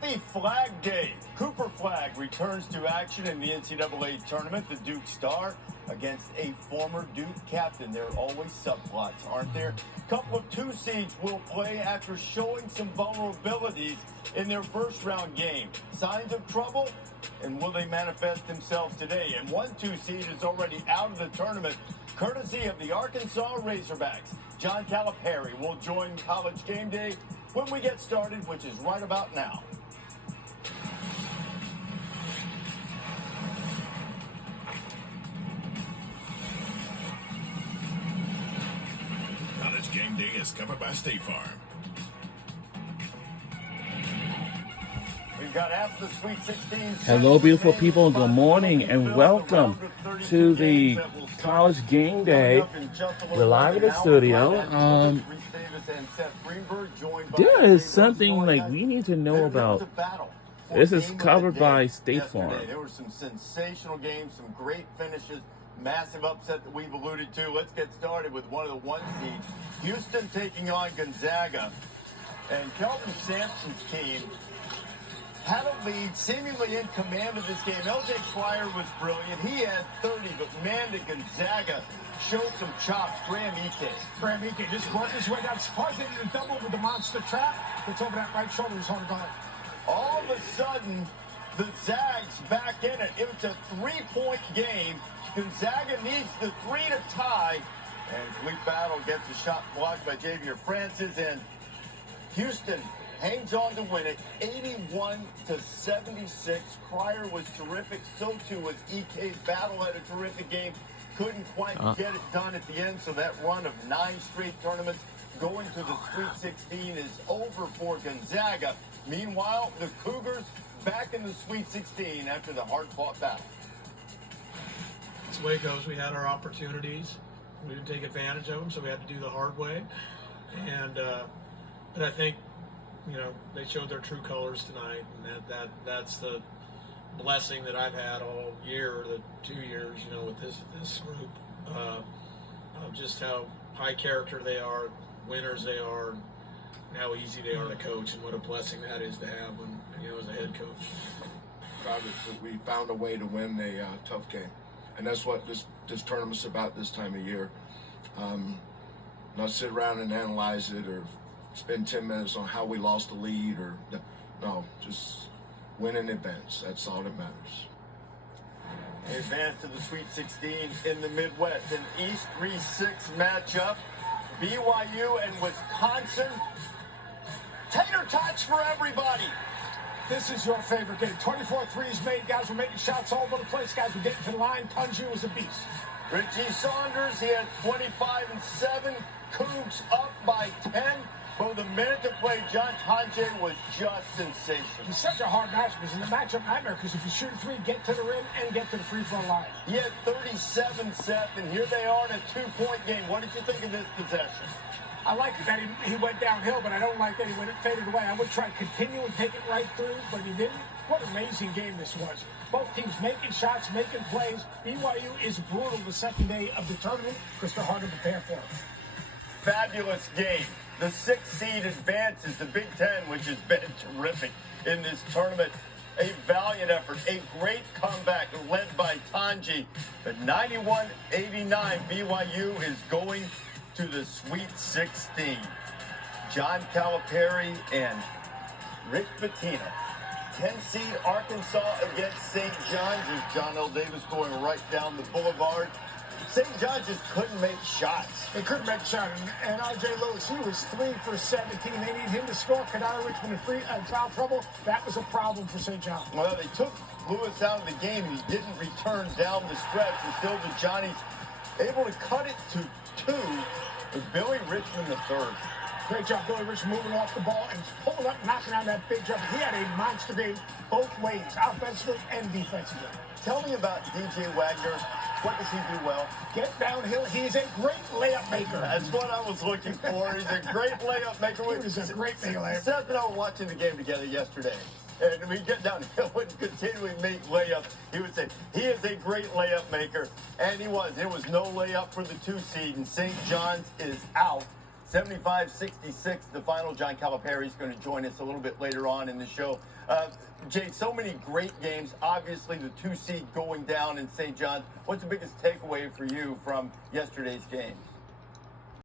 Happy Flag Day. Cooper Flag returns to action in the NCAA tournament. The Duke star against a former Duke captain. There are always subplots, aren't there? A couple of two seeds will play after showing some vulnerabilities in their first round game. Signs of trouble? And will they manifest themselves today? And one two seed is already out of the tournament, courtesy of the Arkansas Razorbacks. John Calipari will join College Game Day when we get started, which is right about now. College Game Day is covered by State Farm. We've got after the Sweet 16. Hello, beautiful people. Good morning and welcome to the College Game Day. We're live in the studio. There is something like we need to know about. This is covered by State Farm. There were some sensational games, some great finishes, massive upset that we've alluded to. Let's get started with one of the one seeds. Houston taking on Gonzaga. And Kelvin Sampson's team had a lead, seemingly in command of this game. L.J. Schreier was brilliant. He had 30, but man, did Gonzaga showed some chops. Graham Ike just working his way down. Surprised they didn't double with the monster trap. Gets over that right shoulder. He's hard to guard. All of a sudden, the Zags back in it. It was a three-point game. Gonzaga needs the three to tie. And Fleet Battle gets a shot blocked by Javier Francis. And Houston hangs on to win it, 81-76. Cryer was terrific. So too was EK's Battle. Had a terrific game. Couldn't quite get it done at the end. So that run of 9 straight tournaments going to the Sweet 16 is over for Gonzaga. Meanwhile, the Cougars back in the Sweet 16 after the hard-fought battle. That's the way it goes. We had our opportunities. We didn't take advantage of them, so we had to do the hard way. And but I think, you know, they showed their true colors tonight, and that's the blessing that I've had all year, the 2 years, you know, with this group, of just how high character they are, winners they are, and how easy they are to coach, and what a blessing that is to have when, you know, as a head coach. Obviously, we found a way to win a tough game, and that's what this tournament's about this time of year. Not sit around and analyze it or spend 10 minutes on how we lost the lead no, just win and advance. That's all that matters. They advance to the Sweet 16 in the Midwest. An East 3-6 matchup. BYU and Wisconsin. Tater tots for everybody. This is your favorite game. 24 threes made. Guys were making shots all over the place. Guys were getting to the line. Tunji was a beast. Richie Saunders, he had 25 and 7. Cougs up by 10. Well, the minute to play, John Tonje was just sensational. He's such a hard matchup. He's in the matchup nightmare because if you shoot a three, get to the rim and get to the free throw line. He had 37, Seth, and here they are in a 2-point game. What did you think of this possession? I like that he went downhill, but I don't like that he faded away. I would try to continue and take it right through, but he didn't. What an amazing game this was. Both teams making shots, making plays. BYU is brutal the second day of the tournament because they're hard to prepare for. Fabulous game. The 6th seed advances to Big Ten, which has been terrific in this tournament. A valiant effort, a great comeback led by Tanji. But 91-89, BYU is going to the Sweet 16. John Calipari and Rick Pitino. 10 seed Arkansas against St. John's as John L. Davis going right down the boulevard. St. John's just couldn't make shots. They couldn't make shots. And R.J. Lewis, he was 3 for 17. They need him to score. Kadar Richmond in foul trouble. That was a problem for St. John's. Well, they took Lewis out of the game. He didn't return down the stretch until the Johnnies able to cut it to 2 with Billy Richmond III. Great job, Billy Richmond, moving off the ball and pulling up, knocking down that big jump. He had a monster game both ways, offensively and defensively. Tell me about DJ Wagner. What does he do well? Get downhill. He's a great layup maker. That's what I was looking for. He's a great layup maker. He's a great layup. Seth and I were watching the game together yesterday. And we get downhill and continually make layups. He would say, he is a great layup maker. And he was. There was no layup for the 2 seed. And St. John's is out. 75-66, the final. John Calipari is going to join us a little bit later on in the show. Jay, so many great games. Obviously, the 2 seed going down in St. John's. What's the biggest takeaway for you from yesterday's games?